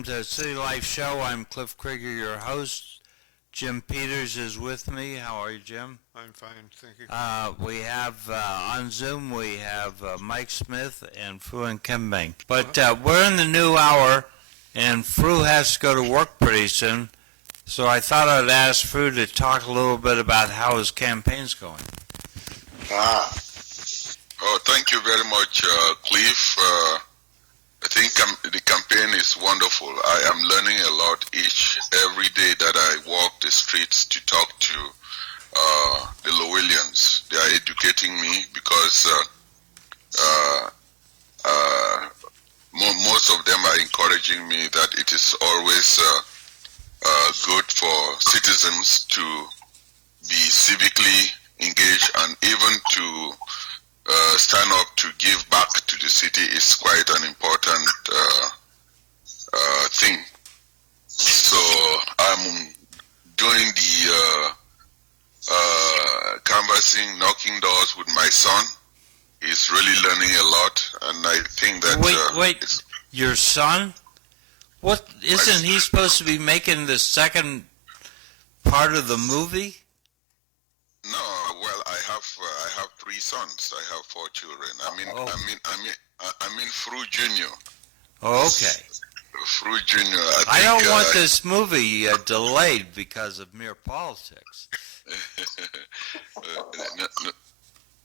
welcome to City Life Show. I'm Cliff Krieger, your host. Jim Peters is with me. How are you, Jim? I'm fine, thank you. We have on Zoom, we have Mike Smith and Fru Nkimbeng. But we're in the new hour, and Fru has to go to work pretty soon. So I thought I'd ask Fru to talk a little bit about how his campaign's going. Oh, thank you very much, Cliff. I think the campaign is wonderful. I am learning a lot every day that I walk the streets to talk to the Lowellians. They are educating me because most of them are encouraging me that it is always good for citizens to be civically engaged, and even to stand up to give back to the city is quite an important thing. So I'm doing the canvassing, knocking doors with my son. He's really learning a lot, and I think that... Wait, your son? What, isn't he supposed to be making the second part of the movie? No, well, I have 3 sons. I have 4 children. I mean, Fru Junior. Oh, okay. Fru Junior. I don't want this movie delayed because of mere politics.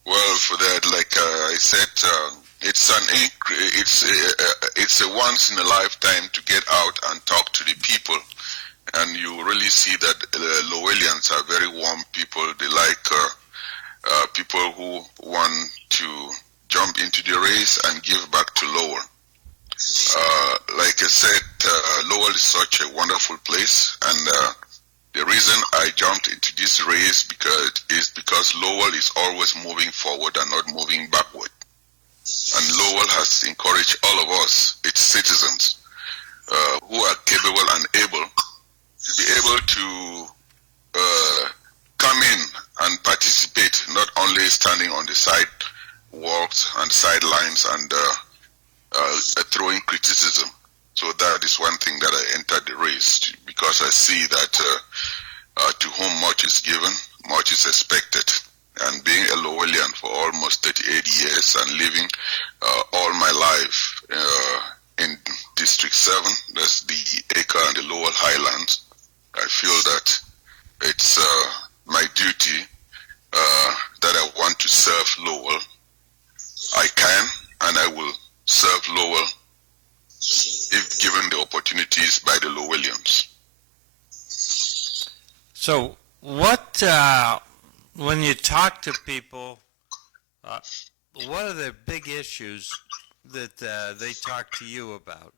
Well, for that, like I said, it's a once in a lifetime to get out and talk to the people. And you really see that Lowellians are very warm people. They like people who want to jump into the race and give back to Lowell. Like I said, Lowell is such a wonderful place, and the reason I jumped into this race is because Lowell is always moving forward and not moving backward. And Lowell has encouraged all of us, its citizens, who are capable and able to be able to come in and participate, not only standing on the sidewalks and sidelines and throwing criticism. So that is one thing that I entered the race, because I see that to whom much is given, much is expected. And being a Lowellian for almost 38 years and living all my life in District 7, that's the Acre and the Lowell Highlands, I feel that it's my duty that I want to serve Lowell. I can and I will serve Lowell if given the opportunities by the Lowellians. So what, when you talk to people, what are the big issues that they talk to you about?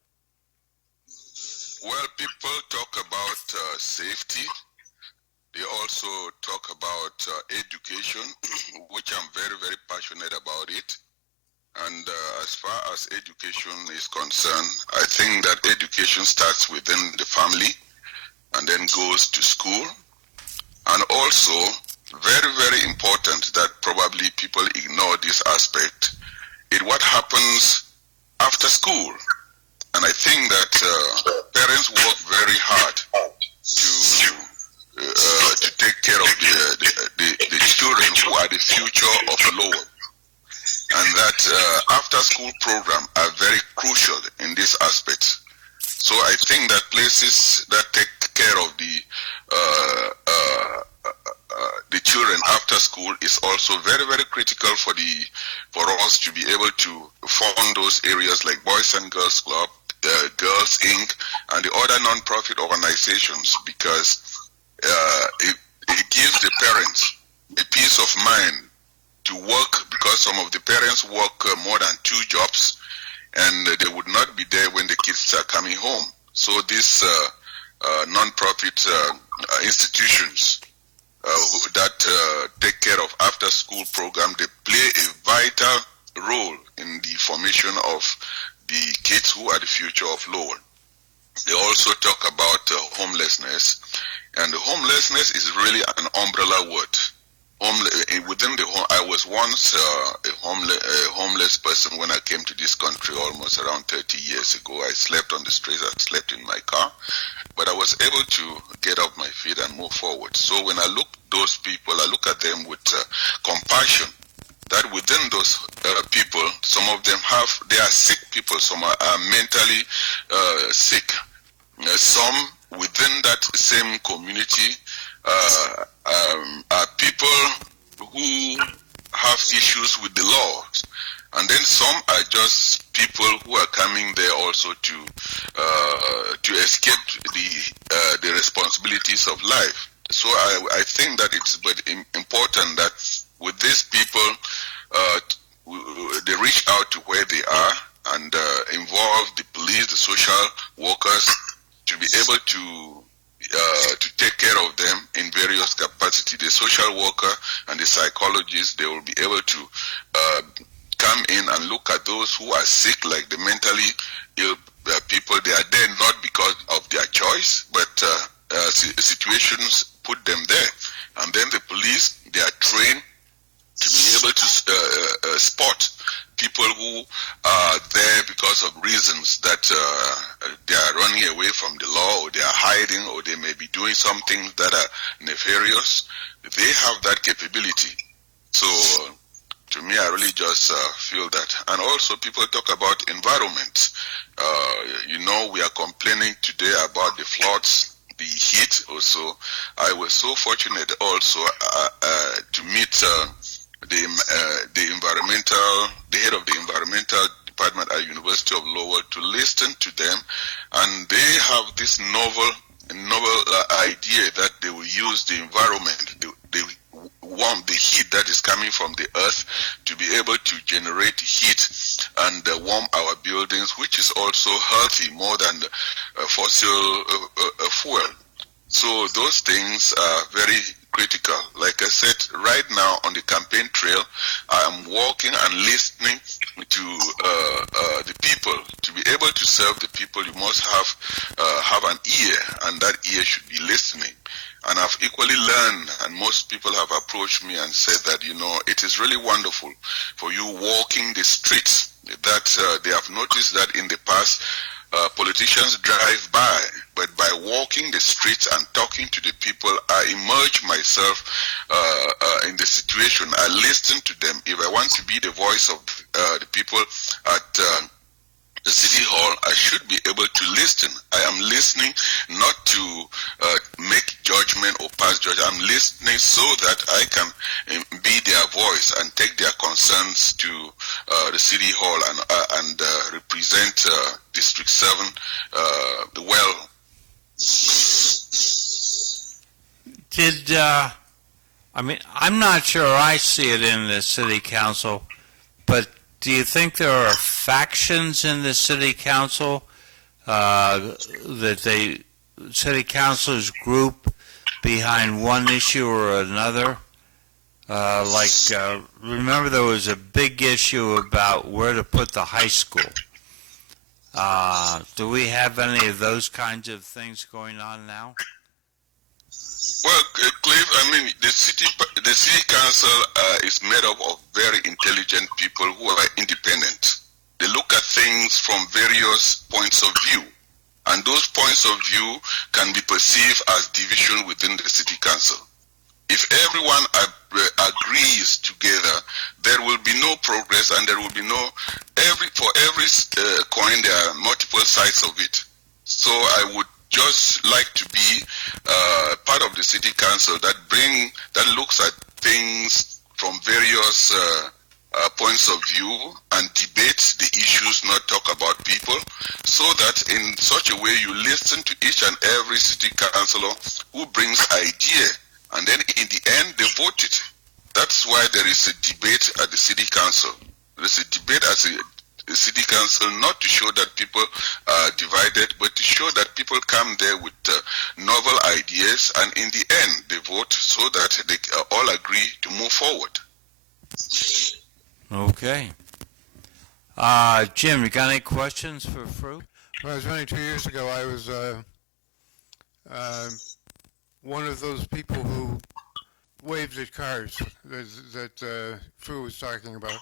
Well, people talk about safety. They also talk about education, which I'm very, very passionate about it. And as far as education is concerned, I think that education starts within the family and then goes to school. And also, very, very important that probably people ignore this aspect, is what happens after school. And I think that parents work very hard to take care of the children who are the future of Lowell. And that after-school program are very crucial in this aspect. So I think that places that take care of the children after school is also very, very critical for us to be able to fund those areas like Boys and Girls Club, Girls Inc., and the other non-profit organizations, because it gives the parents a peace of mind to work, because some of the parents work more than 2 jobs, and they would not be there when the kids are coming home. So these non-profit institutions that take care of after-school program, they play a vital role in the formation of the kids who are the future of Lowell. They also talk about homelessness, and homelessness is really an umbrella word. within the home. I was once a homeless person when I came to this country almost around 30 years ago. I slept on the streets, I slept in my car, but I was able to get up my feet and move forward. So when I look those people, I look at them with compassion. That within those people, some of them they are sick people, some are mentally sick. Some within that same community are people who have issues with the laws, and then some are just people who are coming there also to escape the responsibilities of life. So I think that it's important that with these people, they reach out to where they are and involve the police, the social workers, to be able to take care of them in various capacities. The social worker and the psychologist, they will be able to come in and look at those who are sick, like the mentally ill people. They are there not because of their choice, but situations put them there. And then the police, they are trained to be able to spot people who are there because of reasons that they are running away from the law, or they are hiding, or they may be doing something that are nefarious. They have that capability. So to me, I really just feel that. And also people talk about environment. We are complaining today about the floods, the heat also. I was so fortunate also to meet the head of the environmental department at University of Lowell, to listen to them, and they have this novel idea that they will use the environment, the heat that is coming from the earth, to be able to generate heat and warm our buildings, which is also healthy more than fossil fuel. So those things are very critical. Like I said, right now on the campaign trail, I am walking and listening to the people. To be able to serve the people, you must have an ear, and that ear should be listening. And I've equally learned, and most people have approached me and said that, it is really wonderful for you walking the streets, that they have noticed that in the past, politicians drive by, but by walking the streets and talking to the people, I immerse myself in the situation. I listen to them. If I want to be the voice of the people at the city hall, I should be able to listen. I am listening not to make judgment or pass judgment. I'm listening so that I can be their voice and take their concerns to the city hall and represent District 7 well. I'm not sure I see it in the city council, but do you think there are factions in the city council that city councilors group behind one issue or another? Remember there was a big issue about where to put the high school. Do we have any of those kinds of things going on now? Well, Cliff, the city council is made up of very intelligent people who are independent. They look at things from various points of view, and those points of view can be perceived as division within the city council. If everyone agrees together, there will be no progress, and there will be for every coin there are multiple sides of it. So I would just like to be part of the city council that looks at things from various points of view and debates the issues, not talk about people, so that in such a way you listen to each and every city councillor who brings idea, and then in the end they vote it. That's why there is a debate at the city council. There's a debate as a city council, not to show that people are divided, but to show that people come there with novel ideas, and in the end they vote so that they all agree to move forward. Okay. Jim, you got any questions for Fru? Well, it was only 2 years ago. I was one of those people who waved at cars that Fu was talking about.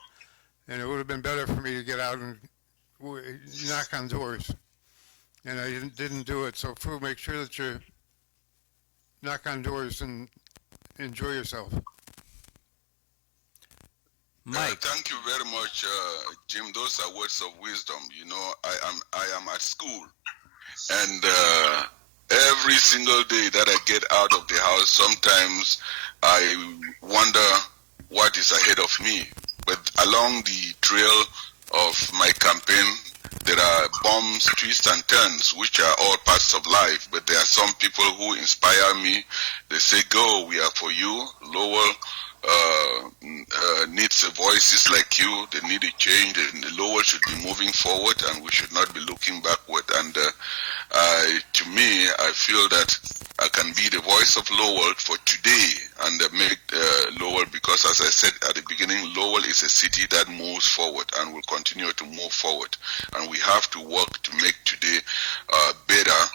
And it would have been better for me to get out and knock on doors. And I didn't do it. So Fu, make sure that you knock on doors and enjoy yourself. Mike. Thank you very much, Jim. Those are words of wisdom. You know, I am at school, and every single day that I get out of the house, sometimes I wonder what is ahead of me. But along the trail of my campaign, there are bumps, twists, and turns, which are all parts of life. But there are some people who inspire me. They say, "Go, we are for you." Lowell needs voices like you. They need a change. And Lowell should be moving forward, and we should not be looking backward. And to me, I feel that I can be the voice of Lowell for today and make Lowell, because as I said at the beginning, Lowell is a city that moves forward and will continue to move forward. And we have to work to make today better.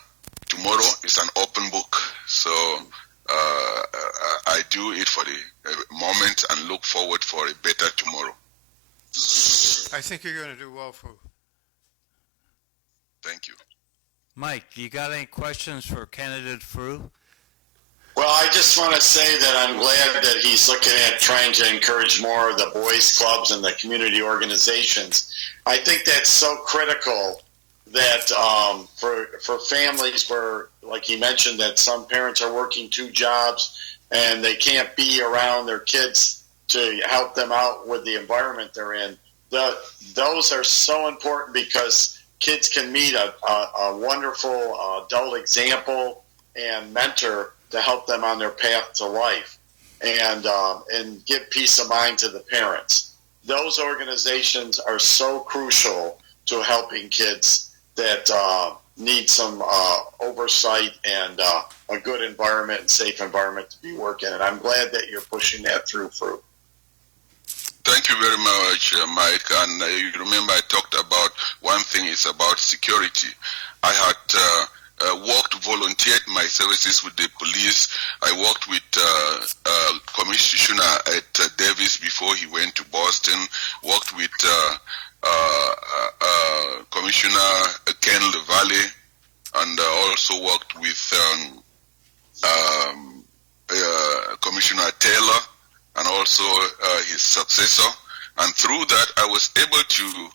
Tomorrow is an open book. So I do it for the moment and look forward for a better tomorrow. I think you're going to do well, Fu. Thank you. Mike, you got any questions for candidate Fru? Well, I just want to say that I'm glad that he's looking at trying to encourage more of the boys clubs and the community organizations. I think that's so critical that for families where, like he mentioned, that some parents are working 2 jobs and they can't be around their kids to help them out with the environment they're in. Those are so important because kids can meet a wonderful adult example and mentor to help them on their path to life, and give peace of mind to the parents. Those organizations are so crucial to helping kids that need some oversight and a good environment and safe environment to be working in. And I'm glad that you're pushing that through, Fru. Thank you very much, Mike. And you remember I talked about one thing is about security. I had volunteered my services with the police. I worked with Commissioner at Davis before he went to Boston, worked with Commissioner Ken LaValle, and also worked with Commissioner Taylor and also his successor. And through that, I was able to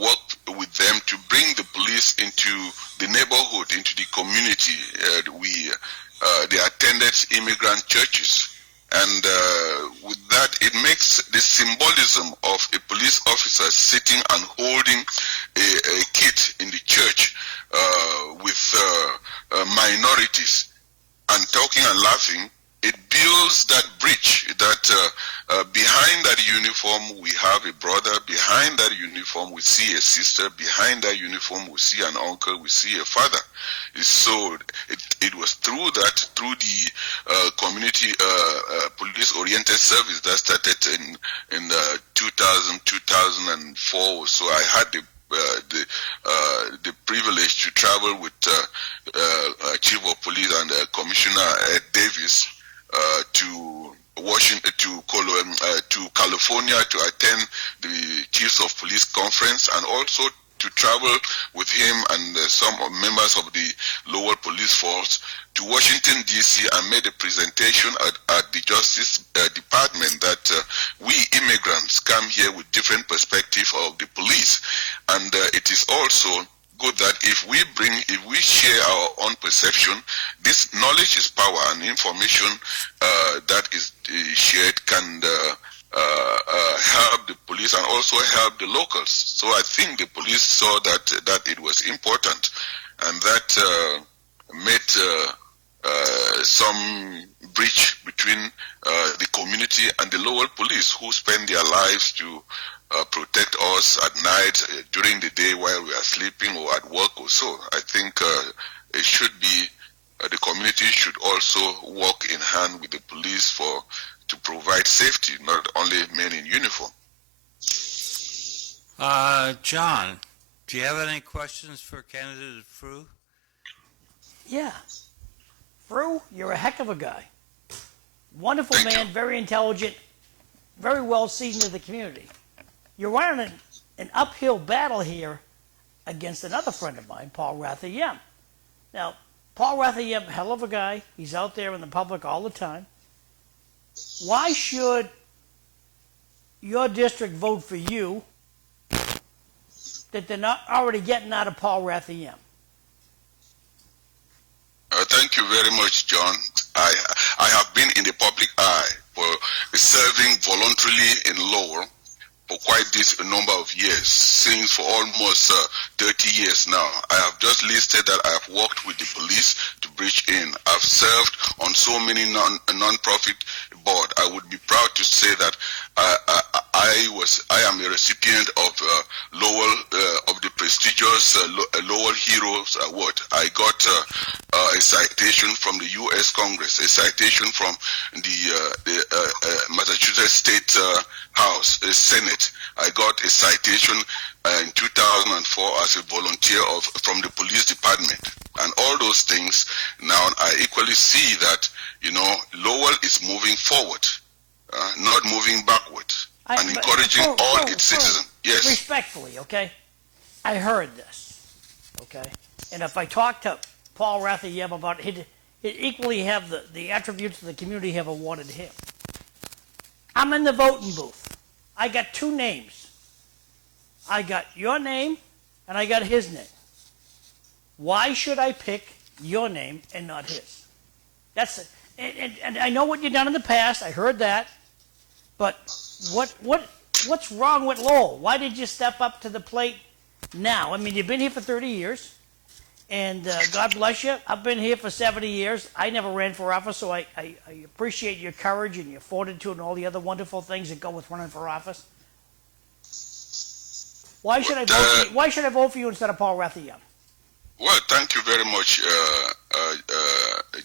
work with them to bring the police into the neighborhood, into the community. They attended immigrant churches. And with that, it makes the symbolism of a police officer sitting and holding a kid in the church with minorities and talking and laughing. It builds that bridge that behind that uniform we have a brother, behind that uniform we see a sister, behind that uniform we see an uncle, we see a father. So it was through that, through the community police-oriented service that started in 2000, 2004. So I had the privilege to travel with Chief of Police and Commissioner Ed Davis to Washington, to California to attend the Chiefs of Police conference, and also to travel with him and some members of the Lowell Police Force to Washington, D.C. and made a presentation at the Justice Department that we immigrants come here with different perspective of the police, and it is also good that if we share our own perception, this knowledge is power, and information that is shared can help the police and also help the locals. So I think the police saw that it was important, and that made some bridge between the community and the Lowell police, who spend their lives to protect us at night, during the day while we are sleeping or at work or so. I think it should be, the community should also work in hand with the police to provide safety, not only men in uniform. John, do you have any questions for candidate Fru? Yeah. Fru, you're a heck of a guy. Wonderful Thank man, you. very intelligent, very well seasoned in the community. You're running an uphill battle here against another friend of mine, Paul Rathayem. Now, Paul Rathayem, hell of a guy. He's out there in the public all the time. Why should your district vote for you that they're not already getting out of Paul Rathayem? Thank you very much, John. I have been in the public eye for serving voluntarily in Lowell for quite this number of years, since for almost 30 years now. I have just listed that I have worked with the police to breach in. I've served on so many non-profit board. I would be proud to say that I am a recipient of Lowell of the prestigious Lowell Heroes Award. I got a citation from the U.S. Congress, a citation from the Massachusetts State House, Senate. I got a citation in 2004 as a volunteer from the police department, and all those things. Now I equally see that Lowell is moving forward, not moving backward, and encouraging all its citizens. Yes. Respectfully, okay? I heard this, okay? And if I talk to Paul Rathayem about it, it equally have the attributes the community have awarded him. I'm in the voting booth. I got two names. I got your name and I got his name. Why should I pick your name and not his? And I know what you've done in the past. I heard that. But what's wrong with Lowell? Why did you step up to the plate now? I mean, you've been here for 30 years, and God bless you. I've been here for 70 years. I never ran for office, so I appreciate your courage and your fortitude and all the other wonderful things that go with running for office. Why should I vote for you? Why should I vote for you instead of Paul Rathayem? Well, thank you very much,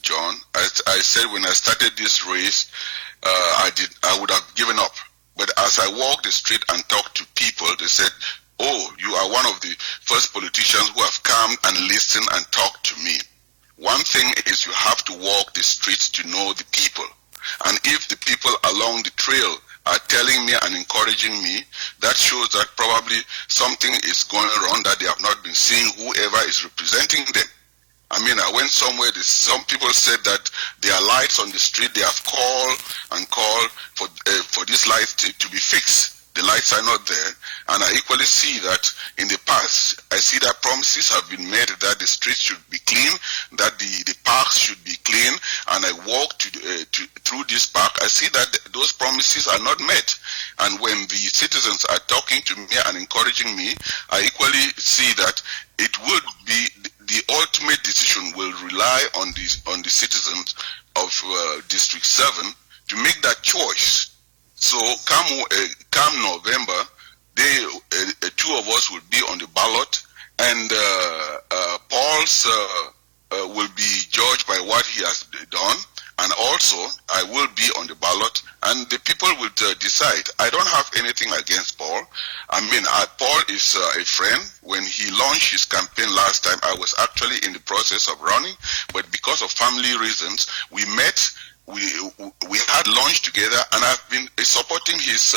John. As I said when I started this race, I would have given up. But as I walked the street and talked to people, they said, "Oh, you are one of the first politicians who have come and listened and talked to me." One thing is you have to walk the streets to know the people. And if the people along the trail are telling me and encouraging me, that shows that probably something is going wrong, that they have not been seeing whoever is representing them. I mean, I went somewhere, some people said that there are lights on the street, they have called and called for these lights to be fixed. The lights are not there, and I equally see that in the past, I see that promises have been made that the streets should be clean, that the parks should be clean, and I walk through this park, I see that those promises are not met. And when the citizens are talking to me and encouraging me, I equally see that it would be the ultimate decision will rely on the citizens of District 7 to make that choice. So come November, two of us will be on the ballot, and Paul's will be judged by what he has done, and also I will be on the ballot, and the people will decide. I don't have anything against Paul. I mean, Paul is a friend. When he launched his campaign last time, I was actually in the process of running, but because of family reasons, we met. We had lunch together, and I've been supporting his.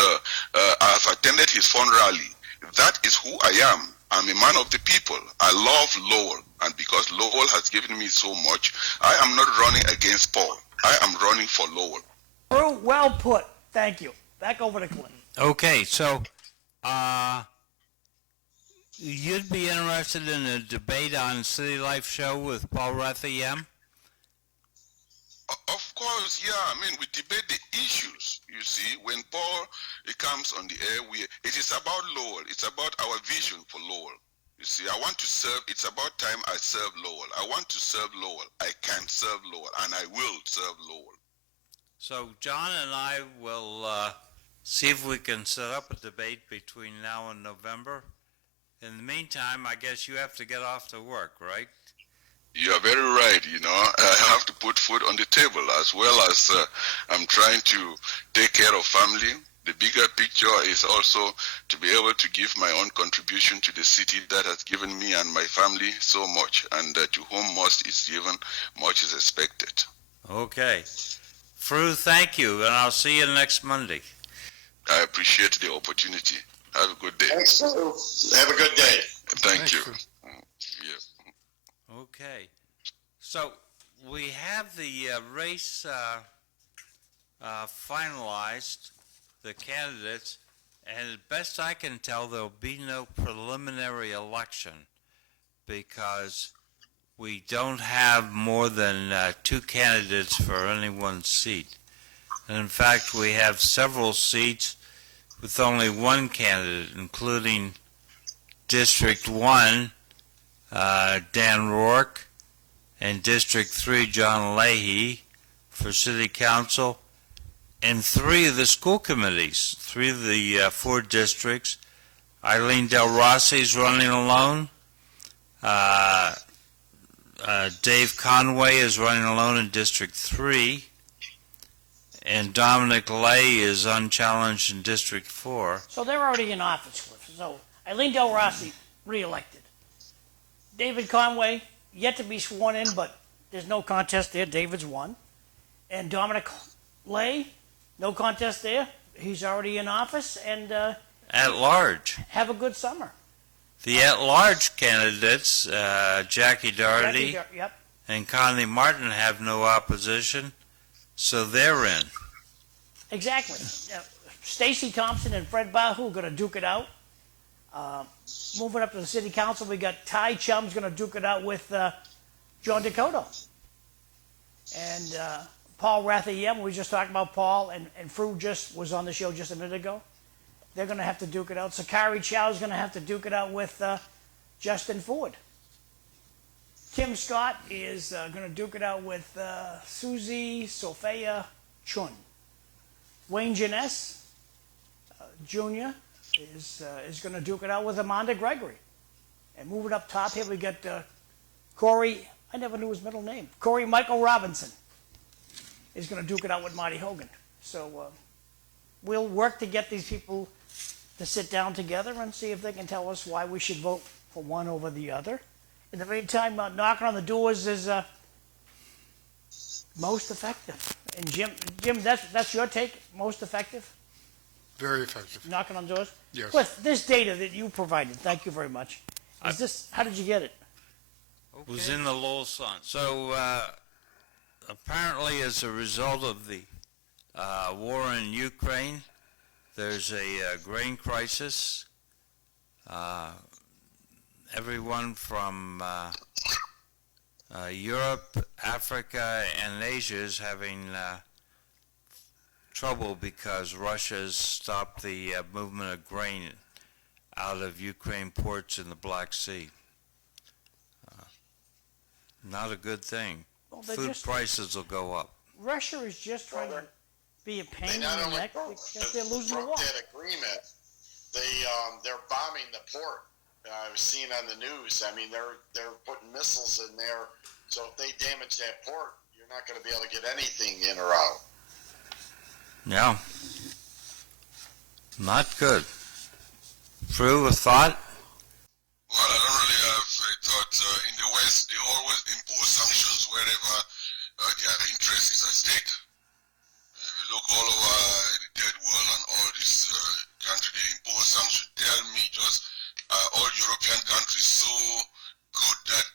I've attended his fund rally. That is who I am. I'm a man of the people. I love Lowell, and because Lowell has given me so much, I am not running against Paul. I am running for Lowell. Well put. Thank you. Back over to Clint. Okay, so you'd be interested in a debate on City Life Show with Paul Rathayem? Of course, yeah. I mean, we debate the issues. You see, when Paul comes on the air, it is about Lowell. It's about our vision for Lowell. You see, I want to serve. It's about time I serve Lowell. I want to serve Lowell. I can serve Lowell, and I will serve Lowell. So John and I will see if we can set up a debate between now and November. In the meantime, I guess you have to get off to work, right? You are very right. I have to put food on the table, as well as I'm trying to take care of family. The bigger picture is also to be able to give my own contribution to the city that has given me and my family so much, and to whom much is given, much is expected. Okay. Fru, thank you, and I'll see you next Monday. I appreciate the opportunity. Have a good day. Thanks, Lou. Have a good day. Thank Thanks, you. Lou. Yeah. Okay. So we have the race finalized, the candidates, and as best I can tell, there'll be no preliminary election because we don't have more than 2 candidates for any one seat. And in fact, we have several seats with only 1 candidate, including District 1, Dan Rourke, and District 3, John Leahy, for City Council, and 3 of the school committees, 3 of the 4 districts. Eileen Del Rossi is running alone. Dave Conway is running alone in District 3. And Dominic Lay is unchallenged in District 4. So they're already in office, Cliff. So Eileen Del Rossi, reelected. David Conway, yet to be sworn in, but there's no contest there. David's won. And Dominic Lay, no contest there. He's already in office, and At large. have a good summer. The at-large candidates, Jackie Doherty Yep. and Conley Martin, have no opposition, so they're in. Exactly. Stacy Thompson and Fred Bahu are going to duke it out. Moving up to the city council, we got Ty Chum's going to duke it out with John Dakota. And Paul Rathayem, we were just talking about Paul, and Fru just was on the show just a minute ago. They're going to have to duke it out. Sakari Chow is going to have to duke it out with Justin Ford. Tim Scott is going to duke it out with Susie Sophia Chun. Wayne Jeunesse Jr. is going to duke it out with Amanda Gregory. And moving up top here, we got Corey, I never knew his middle name, Corey Michael Robinson is going to duke it out with Marty Hogan. So we'll work to get these people to sit down together and see if they can tell us why we should vote for one over the other. In the meantime, knocking on the doors is most effective. And Jim, that's your take, most effective? Very effective. Knocking on doors? Yes. Cliff, this data that you provided, thank you very much. How did you get it? It was in the Lowell Sun. So apparently, as a result of the war in Ukraine, there's a grain crisis. Everyone from Europe, Africa, and Asia is having trouble because Russia's stopped the movement of grain out of Ukraine ports in the Black Sea. Not a good thing. Well, Food prices will go up. Russia is just trying to be a pain They in not the only neck because they're losing the broke war. that agreement, they're bombing the port. I was seeing on the news. I mean, they're putting missiles in there. So if they damage that port, you're not going to be able to get anything in or out. Yeah. Not good. Fru, a thought? Well, I don't really have a thought. In the West, they always impose sanctions wherever their interest is at stake. If you look all over the third world and all these countries, they impose sanctions. Tell me, just all European countries so good that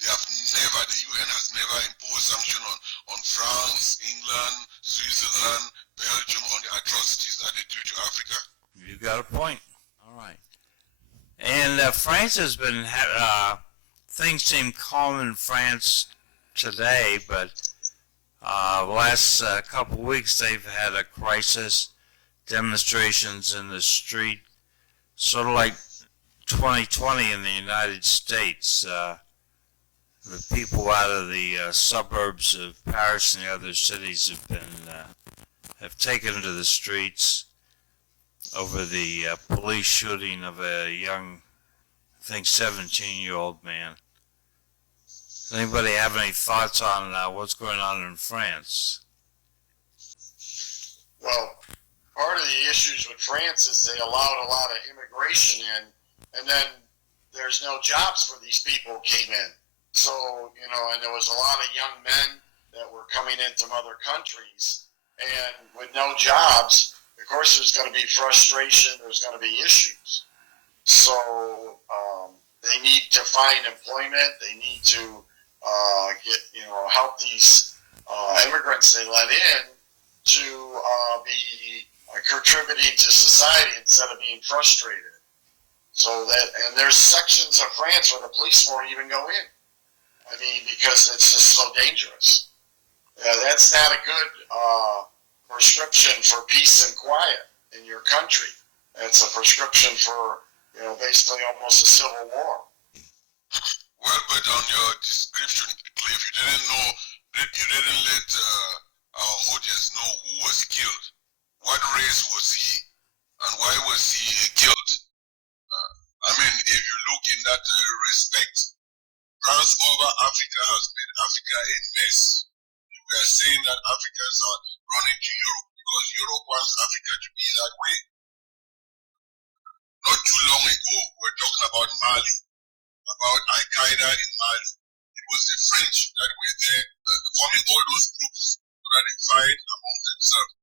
they have never, the UN has never imposed sanctions on France, England, Switzerland, Belgium on the atrocities that they do to Africa. You got a point. All right. And France has been, things seem calm in France today, but the last couple of weeks they've had a crisis, demonstrations in the street, sort of like 2020 in the United States. The people out of the suburbs of Paris and the other cities have taken to the streets over the police shooting of a young, I think, 17-year-old man. Does anybody have any thoughts on what's going on in France? Well, part of the issues with France is they allowed a lot of immigration in, and then there's no jobs for these people who came in. So, and there was a lot of young men that were coming in from other countries, And with no jobs, of course, there's going to be frustration. There's going to be issues. So they need to find employment. They need to help these immigrants they let in to be contributing to society instead of being frustrated. So and there's sections of France where the police won't even go in. I mean, because it's just so dangerous. That's not a good prescription for peace and quiet in your country. It's a prescription for, basically almost a civil war. Well, but on your description, Cliff, you didn't let our audience know who was killed. What race was he, and why was he killed? I mean, if you look in that respect, France over Africa has made Africa a mess. We are saying that Africans are running to Europe because Europe wants Africa to be that way. Not too long ago, we were talking about Mali, about Al-Qaeda in Mali. It was the French that were there forming all those groups so that they fight among themselves.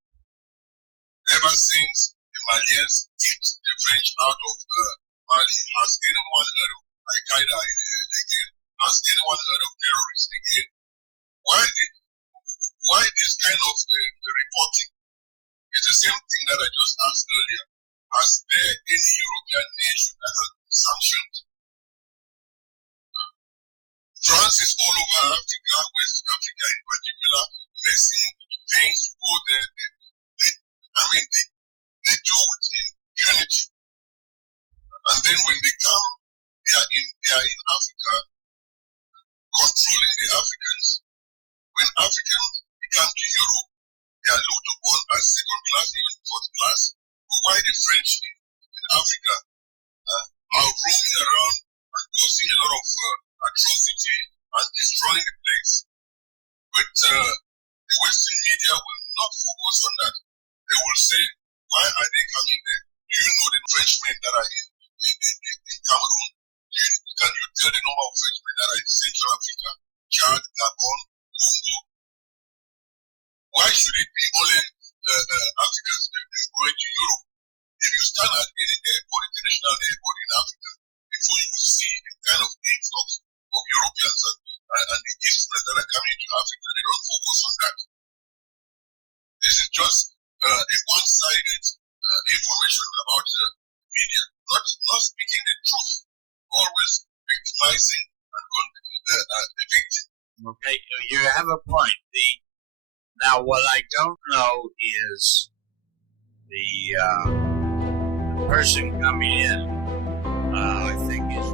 Ever since the Malians kicked the French out of Mali, has anyone heard of Al-Qaeda again? Has anyone heard of terrorists again? Why this kind of reporting? It's the same thing that I just asked earlier. Has there any European nation that has been sanctioned? France is all over Africa, West Africa in particular, messing things to go there. They do it in unity. And then when they come, they are in Africa, controlling the Africans. When Africans come to Europe, they are looked upon as second class, even fourth class. But why the French in Africa are roaming around and causing a lot of atrocity and destroying the place? But the Western media will not focus on that. They will say, why are they coming there? Do you know the Frenchmen that are in Cameroon? Can you tell the number of Frenchmen that are in Central Africa, Chad, Gabon, Congo? Why should it be only Africans going to Europe? If you stand at any airport, international airport in Africa, before you will see the kind of influx of Europeans and the Easterners that are coming to Africa, they don't focus on that. This is just a one-sided information about the media, not speaking the truth, always victimizing and the victim. Okay, you have a point. Now, what I don't know is the person coming in, I think is